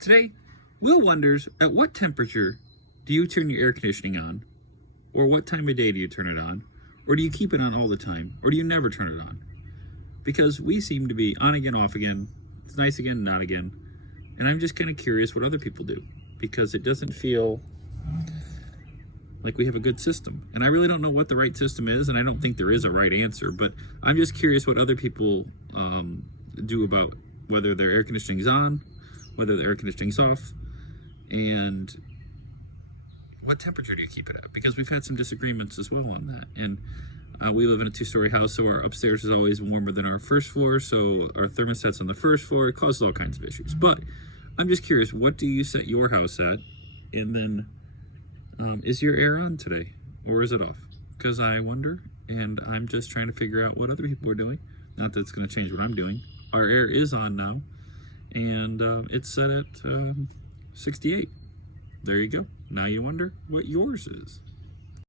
Today, Will wonders at what temperature do you turn your air conditioning on? Or what time of day do you turn it on? Or do you keep it on all the time? Or do you never turn it on? Because we seem to be on again, off again. It's nice again, not again. And I'm just kind of curious what other people do. Because it doesn't feel like we have a good system. And I really don't know what the right system is, and I don't think there is a right answer. But I'm just curious what other people do about whether their air conditioning's on, whether the air conditioning's off, and what temperature do you keep it at? Because we've had some disagreements as well on that. And we live in a two-story house, so our upstairs is always warmer than our first floor, so our thermostat's on the first floor. It causes all kinds of issues. But I'm just curious, what do you set your house at? And then, is your air on today, or is it off? Because I wonder, and I'm just trying to figure out what other people are doing. Not that it's going to change what I'm doing. Our air is on now, and it's set at 68. There you go. Now you wonder what yours is.